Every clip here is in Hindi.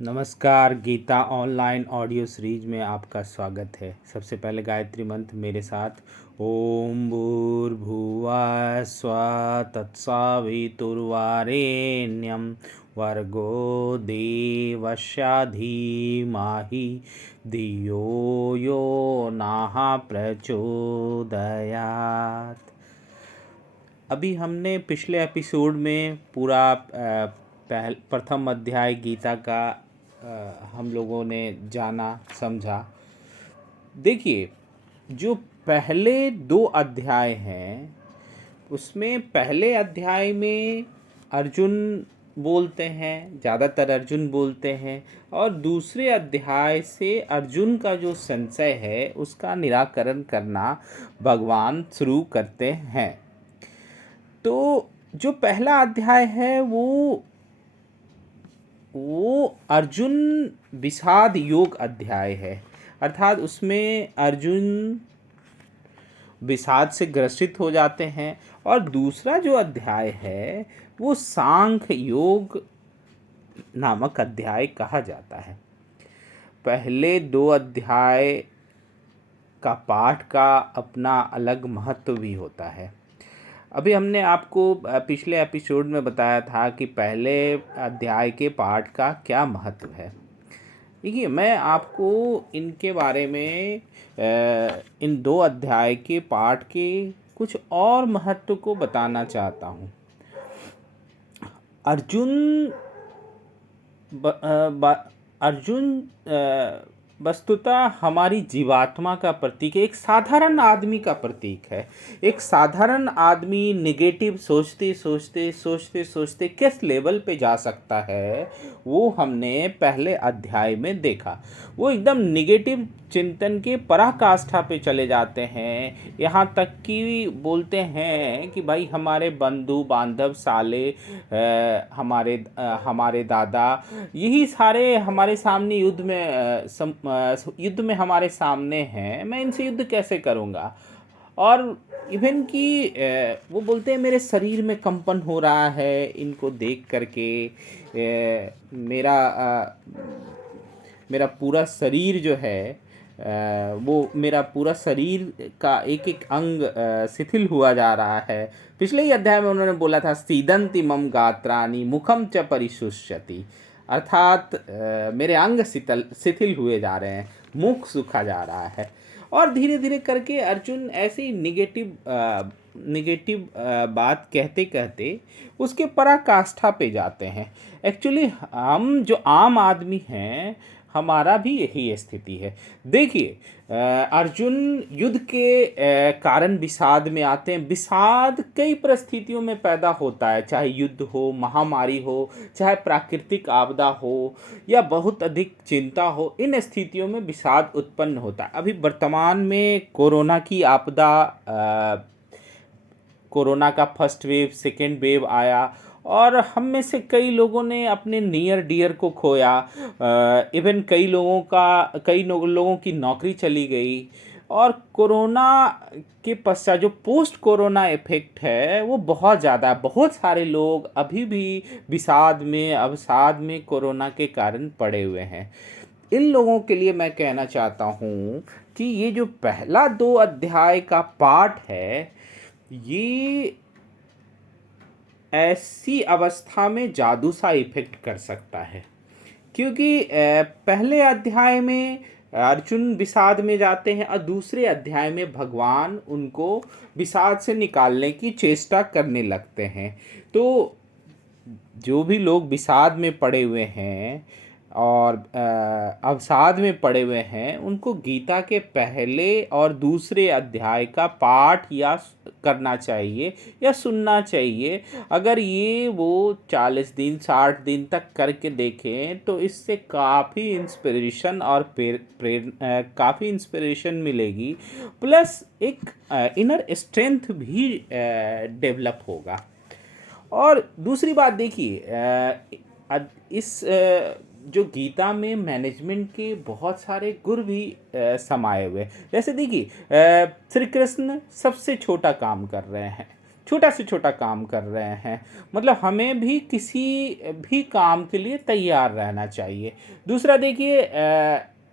नमस्कार। गीता ऑनलाइन ऑडियो सीरीज में आपका स्वागत है। सबसे पहले गायत्री मंत्र मेरे साथ। ओम भूर्भुवः स्वः तत्सवितुर्वरेण्यं भर्गो देवस्य धीमहि धियो यो नः प्रचोदयात्। अभी हमने पिछले एपिसोड में पूरा प्रथम अध्याय गीता का हम लोगों ने जाना समझा। देखिए, जो पहले 2 अध्याय हैं उसमें पहले अध्याय में अर्जुन बोलते हैं, ज़्यादातर अर्जुन बोलते हैं, और दूसरे अध्याय से अर्जुन का जो संशय है उसका निराकरण करना भगवान शुरू करते हैं। तो जो पहला अध्याय है वो अर्जुन विषाद योग अध्याय है, अर्थात उसमें अर्जुन विषाद से ग्रसित हो जाते हैं। और दूसरा जो अध्याय है वो सांख्य योग नामक अध्याय कहा जाता है। पहले 2 अध्याय का पाठ का अपना अलग महत्व भी होता है। अभी हमने आपको पिछले एपिसोड में बताया था कि पहले अध्याय के पाठ का क्या महत्व है। देखिए, मैं आपको इनके बारे में इन 2 अध्याय के पाठ के कुछ और महत्व को बताना चाहता हूँ। अर्जुन वस्तुतः हमारी जीवात्मा का प्रतीक है, एक साधारण आदमी का प्रतीक है। एक साधारण आदमी नेगेटिव सोचते किस लेवल पे जा सकता है वो हमने पहले अध्याय में देखा। वो एकदम नेगेटिव चिंतन के पराकाष्ठा पे चले जाते हैं, यहाँ तक कि बोलते हैं कि भाई हमारे बंधु बांधव साले हमारे दादा, यही सारे हमारे सामने युद्ध में हमारे सामने हैं, मैं इनसे युद्ध कैसे करूँगा। और इवन कि वो बोलते हैं मेरे शरीर में कंपन हो रहा है इनको देख करके। मेरा पूरा शरीर जो है वो मेरा पूरा शरीर का एक एक अंग शिथिल हुआ जा रहा है। पिछले ही अध्याय में उन्होंने बोला था सीदंति मम गात्राणि मुखम च परिशुष्यति, अर्थात मेरे अंग शिथिल हुए जा रहे हैं, मुख सूखा जा रहा है। और धीरे धीरे करके अर्जुन ऐसी निगेटिव बात कहते कहते उसके पराकाष्ठा पे जाते हैं। एक्चुअली हम जो आम आदमी हैं हमारा भी यही स्थिति है। देखिए, अर्जुन युद्ध के कारण विषाद में आते हैं। विषाद कई परिस्थितियों में पैदा होता है, चाहे युद्ध हो, महामारी हो, चाहे प्राकृतिक आपदा हो, या बहुत अधिक चिंता हो। इन स्थितियों में विषाद उत्पन्न होता है। अभी वर्तमान में कोरोना की आपदा, कोरोना का फर्स्ट वेव, सेकेंड वेव आया और हम में से कई लोगों ने अपने नियर डियर को खोया। इवन कई लोगों की नौकरी चली गई। और कोरोना के पश्चात जो पोस्ट कोरोना इफेक्ट है वो बहुत ज़्यादा है। बहुत सारे लोग अभी भी विषाद में, अवसाद में कोरोना के कारण पड़े हुए हैं। इन लोगों के लिए मैं कहना चाहता हूँ कि ये जो पहला 2 अध्याय का पाठ है ये ऐसी अवस्था में जादू सा इफेक्ट कर सकता है, क्योंकि पहले अध्याय में अर्जुन विषाद में जाते हैं और दूसरे अध्याय में भगवान उनको विषाद से निकालने की चेष्टा करने लगते हैं। तो जो भी लोग विषाद में पड़े हुए हैं और अवसाद में पड़े हुए हैं उनको गीता के पहले और दूसरे अध्याय का पाठ या करना चाहिए या सुनना चाहिए। अगर ये वो 40 दिन 60 दिन तक करके देखें तो इससे काफ़ी इंस्पिरेशन और काफ़ी इंस्पिरेशन मिलेगी, प्लस एक इनर स्ट्रेंथ भी डेवलप होगा। और दूसरी बात देखिए, इस जो गीता में मैनेजमेंट के बहुत सारे गुर भी समाये हुए। जैसे देखिए, श्री कृष्ण सबसे छोटा काम कर रहे हैं, छोटा से छोटा काम कर रहे हैं। मतलब हमें भी किसी भी काम के लिए तैयार रहना चाहिए। दूसरा देखिए,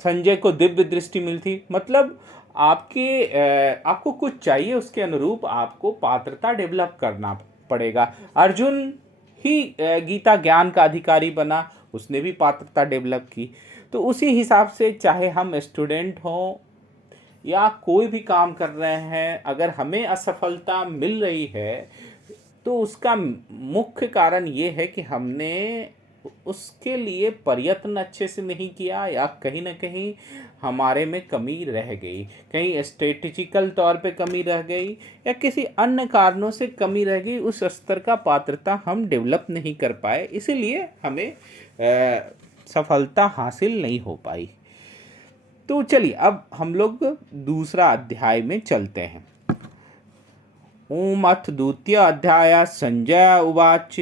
संजय को दिव्य दृष्टि मिलती, मतलब आपको कुछ चाहिए, उसके अनुरूप आपको पात्रता डेवलप करना पड़ेगा। अर्जुन ही गीता ज्ञान का अधिकारी बना, उसने भी पात्रता डेवलप की। तो उसी हिसाब से चाहे हम स्टूडेंट हों या कोई भी काम कर रहे हैं, अगर हमें असफलता मिल रही है तो उसका मुख्य कारण ये है कि हमने उसके लिए प्रयत्न अच्छे से नहीं किया, या कहीं ना कहीं हमारे में कमी रह गई, कहीं स्ट्रेटेजिकल तौर पे कमी रह गई, या किसी अन्य कारणों से कमी रह गई। उस स्तर का पात्रता हम डेवलप नहीं कर पाए, इसीलिए हमें सफलता हासिल नहीं हो पाई। तो चलिए अब हम लोग दूसरा अध्याय में चलते हैं। ओम अथ द्वितीय अध्याय। संजय उवाच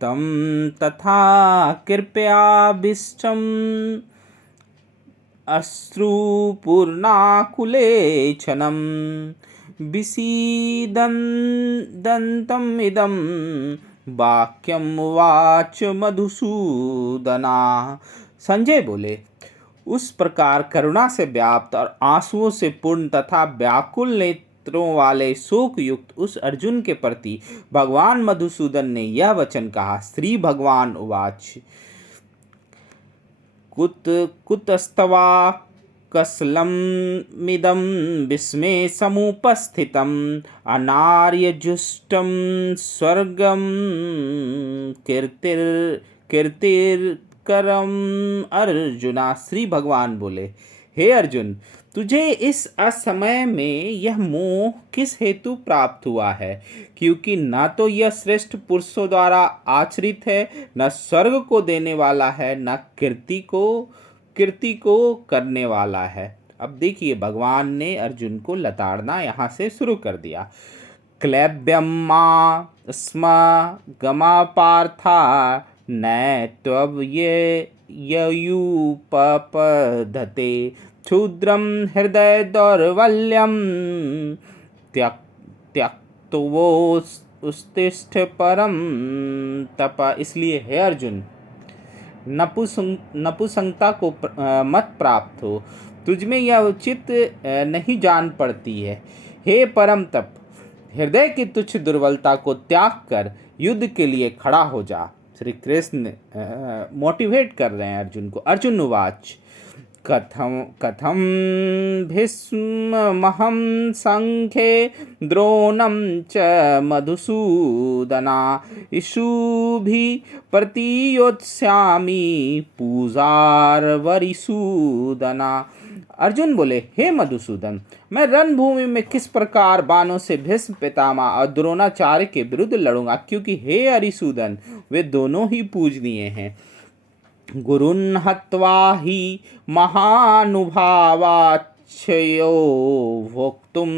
तम तथा कृपयाभिष्टम् अश्रुपूर्णाकुलेक्षणं विषीदन्तम् इदं वाक्यम् उवाच मधुसूदना। संजय बोले, उस प्रकार करुणा से व्याप्त और आंसुओं से पूर्ण तथा व्याकुल नेत्रों वाले शोक युक्त उस अर्जुन के प्रति भगवान मधुसूदन ने यह वचन कहा। श्री भगवान उवाच कुतस्तवा कसलमिदं विस्मे समुपस्थितम् अनार्यजुष्टं स्वर्गं कीर्तिर्करम अर्जुना। श्री भगवान बोले, हे अर्जुन, तुझे इस असमय में यह मोह किस हेतु प्राप्त हुआ है? क्योंकि न तो यह श्रेष्ठ पुरुषों द्वारा आचरित है, न स्वर्ग को देने वाला है, न कीर्ति को करने वाला है। अब देखिए, भगवान ने अर्जुन को लताड़ना यहाँ से शुरू कर दिया। क्लैब्यम मा स्म गमा पार्था नैत्वं ये ययुपपधते क्षुद्रं हृदय दौर्बल्यं त्यक्तवोत्तिष्ठ परम तप। इसलिए हे अर्जुन, नपुंसकता को मत प्राप्त हो, तुझमें यह उचित नहीं जान पड़ती है। हे परम तप, हृदय की तुच्छ दुर्बलता को त्याग कर युद्ध के लिए खड़ा हो जा। श्री कृष्ण मोटिवेट कर रहे हैं अर्जुन को। अर्जुन उवाच कथम भीष्महं संख्ये द्रोणं च मधुसूदना इषुभिः प्रतियोत्स्यामि पूजार्वरिसूदना। अर्जुन बोले, हे मधुसूदन, मैं रणभूमि में किस प्रकार बाणों से भीष्म पितामह और द्रोणाचार्य के विरुद्ध लड़ूंगा, क्योंकि हे अरिसूदन, वे दोनों ही पूजनीय हैं। गुरुन् हत्वा हि महानुभावाच्छयो भोक्तुं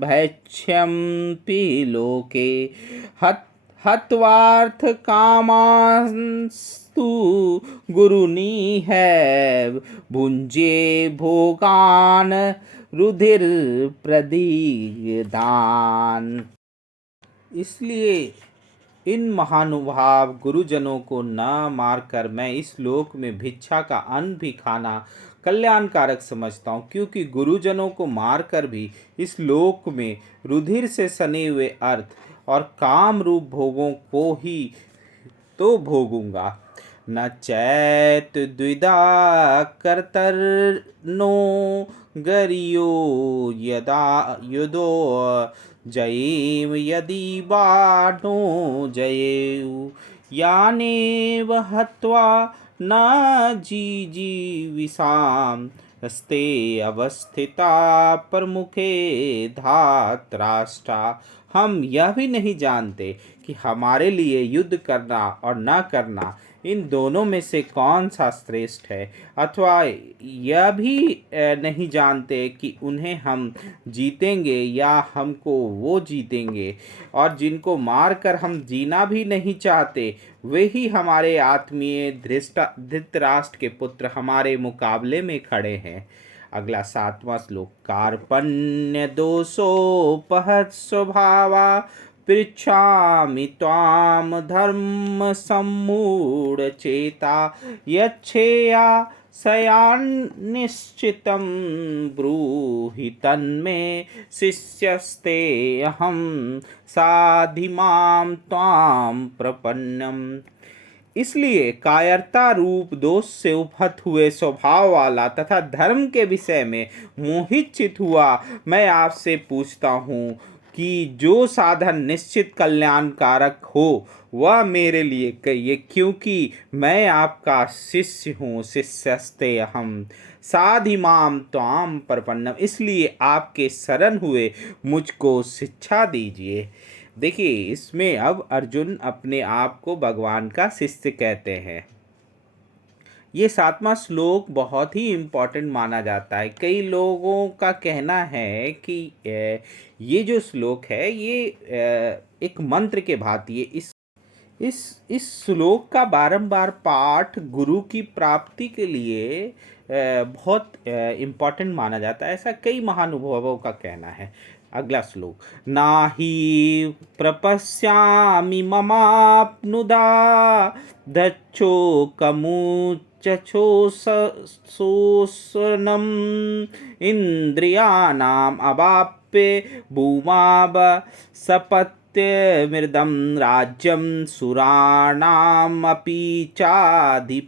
भैक्ष्यम्पि लोके हत्वार्थकामांस्तु गुरुनिहैव भुञ्जे भोगान् रुधिरप्रदिदान। इसलिए इन महानुभाव गुरुजनों को न मारकर मैं इस लोक में भिक्षा का अन्न भी खाना कल्याणकारक समझता हूँ, क्योंकि गुरुजनों को मारकर भी इस लोक में रुधिर से सने हुए अर्थ और काम रूप भोगों को ही तो भोगूंगा। न चैत द्विधा कर्तर्नो गरियो यदा युदो जयेम यदि बाणो जयेयु यानेव हत्वा न जीजीविषां हस्ते अवस्थिता प्रमुखे धातराष्ट्रा। हम यह भी नहीं जानते कि हमारे लिए युद्ध करना और न करना, इन दोनों में से कौन सा श्रेष्ठ है, अथवा यह भी नहीं जानते कि उन्हें हम जीतेंगे या हमको वो जीतेंगे। और जिनको मारकर हम जीना भी नहीं चाहते, वे ही हमारे आत्मीय धृतराष्ट्र के पुत्र हमारे मुकाबले में खड़े हैं। अगला 7वां श्लोक। कार्पण्य दोषोपहत स्वभावा पृच्छामि त्वां धर्म सम्मूढ़ चेता यच्छेया सयान्निश्चितं ब्रूहि तन्मे शिष्यस्ते अहं साधिमां त्वां प्रपन्नम। इसलिए कायरता रूप दोष से उपहत हुए स्वभाव वाला तथा धर्म के विषय में मोहित चित हुआ मैं आपसे पूछता हूँ कि जो साधन निश्चित कल्याणकारक हो वह मेरे लिए कहिए, क्योंकि मैं आपका शिष्य हूँ। शिष्यस्ते अहम साधिमाम त्वाम प्रपन्नम, इसलिए आपके शरण हुए मुझको शिक्षा दीजिए। देखिए, इसमें अब अर्जुन अपने आप को भगवान का शिष्य कहते हैं। ये 7वां श्लोक बहुत ही इम्पोर्टेंट माना जाता है। कई लोगों का कहना है कि ये जो श्लोक है ये एक मंत्र के भांति है। इस श्लोक का बारंबार पाठ गुरु की प्राप्ति के लिए बहुत इम्पोर्टेंट माना जाता है, ऐसा कई महानुभावों का कहना है। अगला श्लोक। नाहि प्रपश्यामि ममाप्नुदा दच्छो कमुच्चोषोषणम् इंद्रियाणाम् अवाप्य भूमाव सपत्यमृदं राज्यं सुराणामपि चाधिपत्यम्।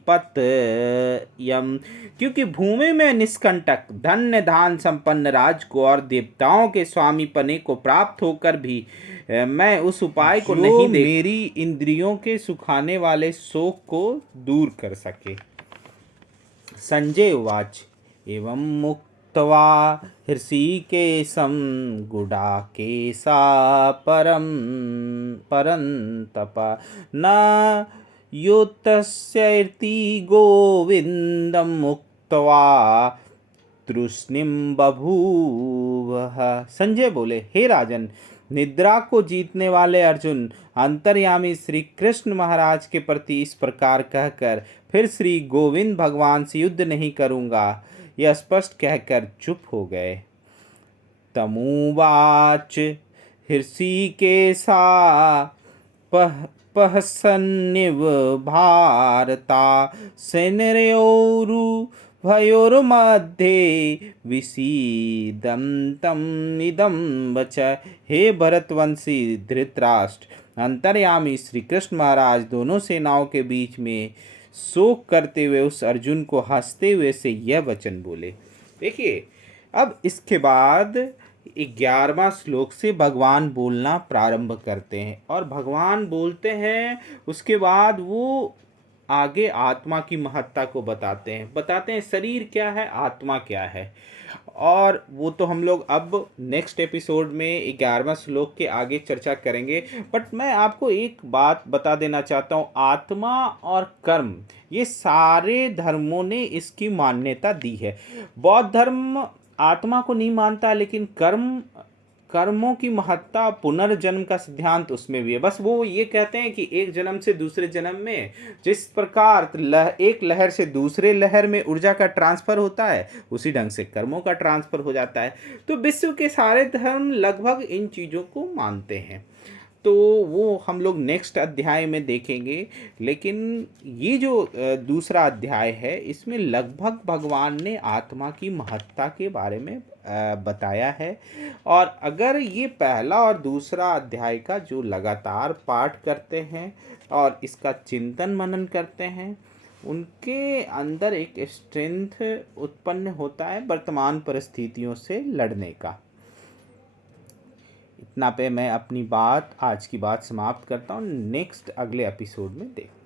क्योंकि भूमि में निष्कंटक धन्य धान संपन्न राज को और देवताओं के स्वामी पने को प्राप्त होकर भी मैं उस उपाय को नहीं देख मेरी इंद्रियों के सुखाने वाले शोक को दूर कर सके। संजय उवाच। एवं मुक्त्वा हृषीकेशं गुडाकेशा परन्तप न योत्स्यैति गोविन्दं मुक्त्वा तृष्णिं बभूवः। संजय बोले, हे राजन, निद्रा को जीतने वाले अर्जुन अंतर्यामी श्री कृष्ण महाराज के प्रति इस प्रकार कहकर फिर श्री गोविंद भगवान से युद्ध नहीं करूँगा यह स्पष्ट कहकर चुप हो गए। तमुवाच हृषीकेशा पहसन्निव भारता सेनयोरुभयोर्मध्ये विषीदन्तम् इदं वच। हे भरतवंशी धृतराष्ट्र, अंतर्यामी श्री कृष्ण महाराज दोनों सेनाओं के बीच में शोक करते हुए उस अर्जुन को हंसते हुए से यह वचन बोले। देखिए, अब इसके बाद 11वां श्लोक से भगवान बोलना प्रारंभ करते हैं और भगवान बोलते हैं, उसके बाद वो आगे आत्मा की महत्ता को बताते हैं शरीर क्या है, आत्मा क्या है। और वो तो हम लोग अब नेक्स्ट एपिसोड में 11वां श्लोक के आगे चर्चा करेंगे। बट मैं आपको एक बात बता देना चाहता हूँ, आत्मा और कर्म ये सारे धर्मों ने इसकी मान्यता दी है। बौद्ध धर्म आत्मा को नहीं मानता, लेकिन कर्मों की महत्ता, पुनर्जन्म का सिद्धांत उसमें भी है। बस वो ये कहते हैं कि एक जन्म से दूसरे जन्म में जिस प्रकार एक लहर से दूसरे लहर में ऊर्जा का ट्रांसफर होता है, उसी ढंग से कर्मों का ट्रांसफर हो जाता है। तो विश्व के सारे धर्म लगभग इन चीज़ों को मानते हैं। तो वो हम लोग नेक्स्ट अध्याय में देखेंगे। लेकिन ये जो दूसरा अध्याय है, इसमें लगभग भगवान ने आत्मा की महत्ता के बारे में बताया है। और अगर ये पहला और दूसरा अध्याय का जो लगातार पाठ करते हैं और इसका चिंतन मनन करते हैं, उनके अंदर एक स्ट्रेंथ उत्पन्न होता है वर्तमान परिस्थितियों से लड़ने का। इतना पे मैं अपनी बात, आज की बात समाप्त करता हूँ। नेक्स्ट अगले एपिसोड में देखते हैं।